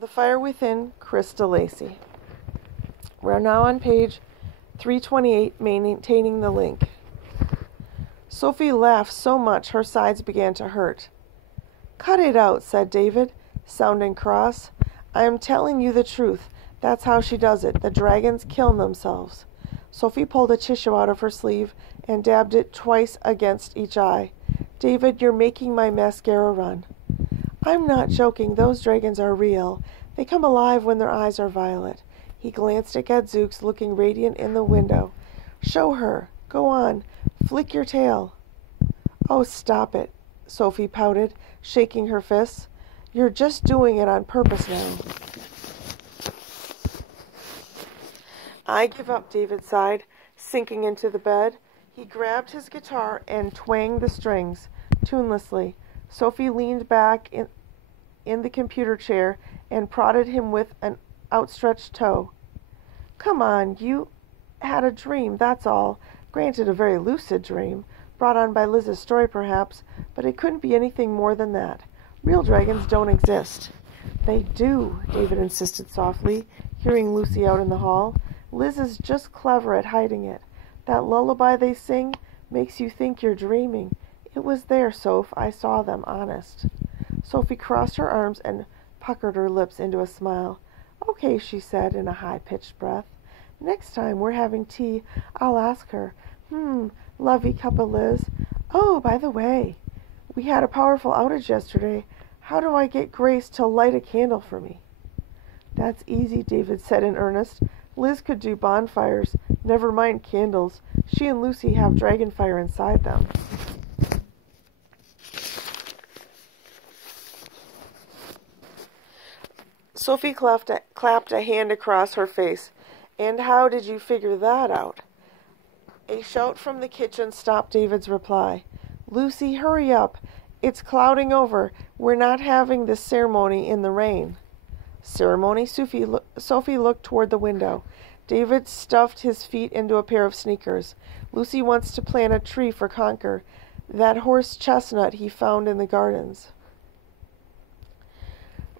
The Fire Within, Krista Lacy. We're now on page 328, maintaining the link. Sophie laughed so much her sides began to hurt. "Cut it out," said David, sounding cross. "I am telling you the truth. That's how she does it. The dragons kill themselves." Sophie pulled a tissue out of her sleeve and dabbed it twice against each eye. "David, you're making my mascara run." "I'm not joking. Those dragons are real. They come alive when their eyes are violet." He glanced at Gadzooks, looking radiant in the window. "Show her. Go on. Flick your tail." "Oh, stop it," Sophie pouted, shaking her fists. "You're just doing it on purpose now." "I give up," David sighed, sinking into the bed. He grabbed his guitar and twanged the strings, tunelessly. Sophie leaned back in the computer chair and prodded him with an outstretched toe. "Come on, you had a dream, that's all. Granted, a very lucid dream, brought on by Liz's story perhaps, but it couldn't be anything more than that. Real dragons don't exist." "They do," David insisted softly, hearing Lucy out in the hall. "Liz is just clever at hiding it. That lullaby they sing makes you think you're dreaming. It was there, Soph. I saw them, honest." Sophie crossed her arms and puckered her lips into a smile. "Okay," she said in a high-pitched breath. "Next time we're having tea, I'll ask her. Lovey cuppa, Liz. Oh, by the way, we had a powerful outage yesterday. How do I get Grace to light a candle for me?" "That's easy," David said in earnest. "Liz could do bonfires. Never mind candles. She and Lucy have dragon fire inside them." Sophie clapped a hand across her face. "And how did you figure that out?" A shout from the kitchen stopped David's reply. "Lucy, hurry up. It's clouding over. We're not having this ceremony in the rain." "Ceremony?" Sophie looked toward the window. David stuffed his feet into a pair of sneakers. "Lucy wants to plant a tree for Conker, that horse chestnut he found in the gardens."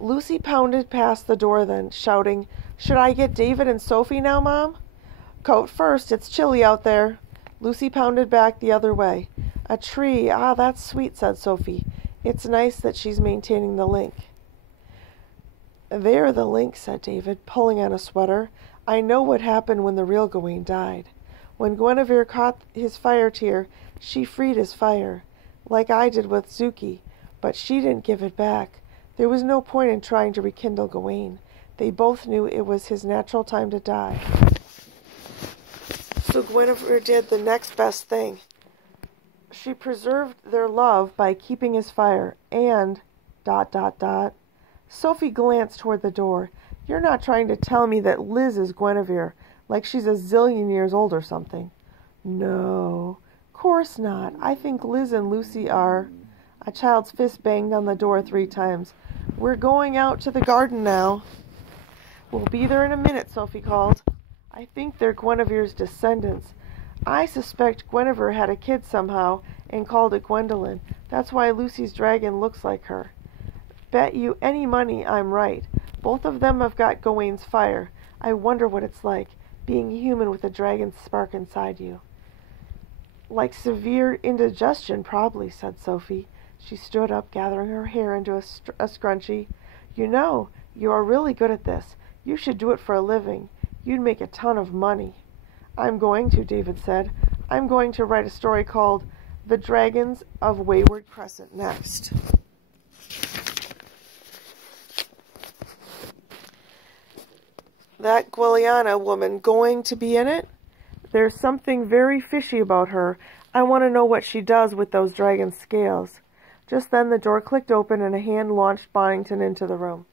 Lucy pounded past the door then, shouting, "Should I get David and Sophie now, Mom?" "Coat first, it's chilly out there." Lucy pounded back the other way. "A tree, that's sweet," said Sophie. "It's nice that she's maintaining the link." "There the link," said David, pulling on a sweater. "I know what happened when the real Gawain died. When Guinevere caught his fire tear, she freed his fire, like I did with Zuki, but she didn't give it back. There was no point in trying to rekindle Gawain. They both knew it was his natural time to die. So Guinevere did the next best thing. She preserved their love by keeping his fire, and... ... Sophie glanced toward the door. "You're not trying to tell me that Liz is Guinevere, like she's a zillion years old or something?" "No, course not. I think Liz and Lucy are..." A child's fist banged on the door 3 times. "We're going out to the garden now." "We'll be there in a minute," Sophie called. "I think they're Guinevere's descendants. I suspect Guinevere had a kid somehow and called it Gwendolyn. That's why Lucy's dragon looks like her. Bet you any money I'm right. Both of them have got Gawain's fire. I wonder what it's like, being human with a dragon's spark inside you." "Like severe indigestion, probably," said Sophie. She stood up, gathering her hair into a scrunchie. "You know, you are really good at this. You should do it for a living. You'd make a ton of money." "I'm going to," David said. "I'm going to write a story called The Dragons of Wayward Crescent next." "That Gwilliana woman going to be in it? There's something very fishy about her. I want to know what she does with those dragon scales." Just then the door clicked open and a hand launched Bonington into the room.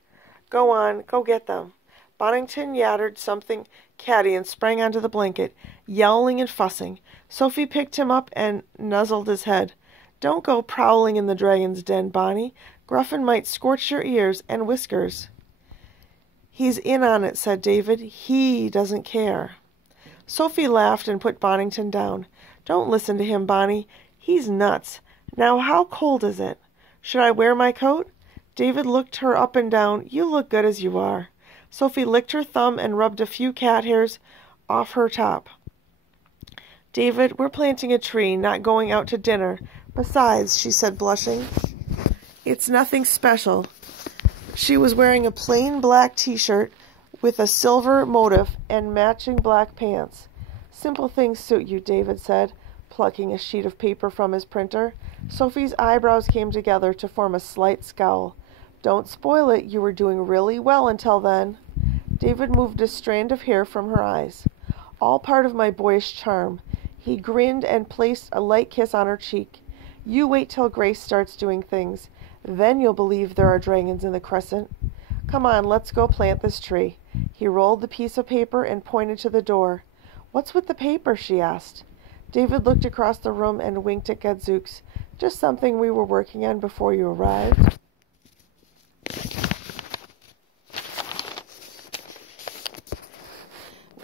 "Go on, go get them." Bonington yattered something catty and sprang onto the blanket, yowling and fussing. Sophie picked him up and nuzzled his head. "Don't go prowling in the dragon's den, Bonnie. Gruffin might scorch your ears and whiskers." "He's in on it," said David. "He doesn't care." Sophie laughed and put Bonington down. "Don't listen to him, Bonnie. He's nuts. Now, how cold is it? Should I wear my coat?" David looked her up and down. You look good as you are. Sophie licked her thumb and rubbed a few cat hairs off her top. David, we're planting a tree, not going out to dinner. Besides, she said, blushing, it's nothing special. She was wearing a plain black t-shirt with a silver motif and matching black pants. Simple things suit you, David said, plucking a sheet of paper from his printer. Sophie's eyebrows came together to form a slight scowl. Don't spoil it. You were doing really well until then. David moved a strand of hair from her eyes. All part of my boyish charm. He grinned and placed a light kiss on her cheek. You wait till Grace starts doing things. Then you'll believe there are dragons in the crescent. Come on, let's go plant this tree. He rolled the piece of paper and pointed to the door. What's with the paper? She asked. David looked across the room and winked at Gadzooks. Just something we were working on before you arrived.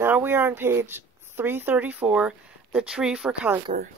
Now we are on page 334, The Tree for Conker.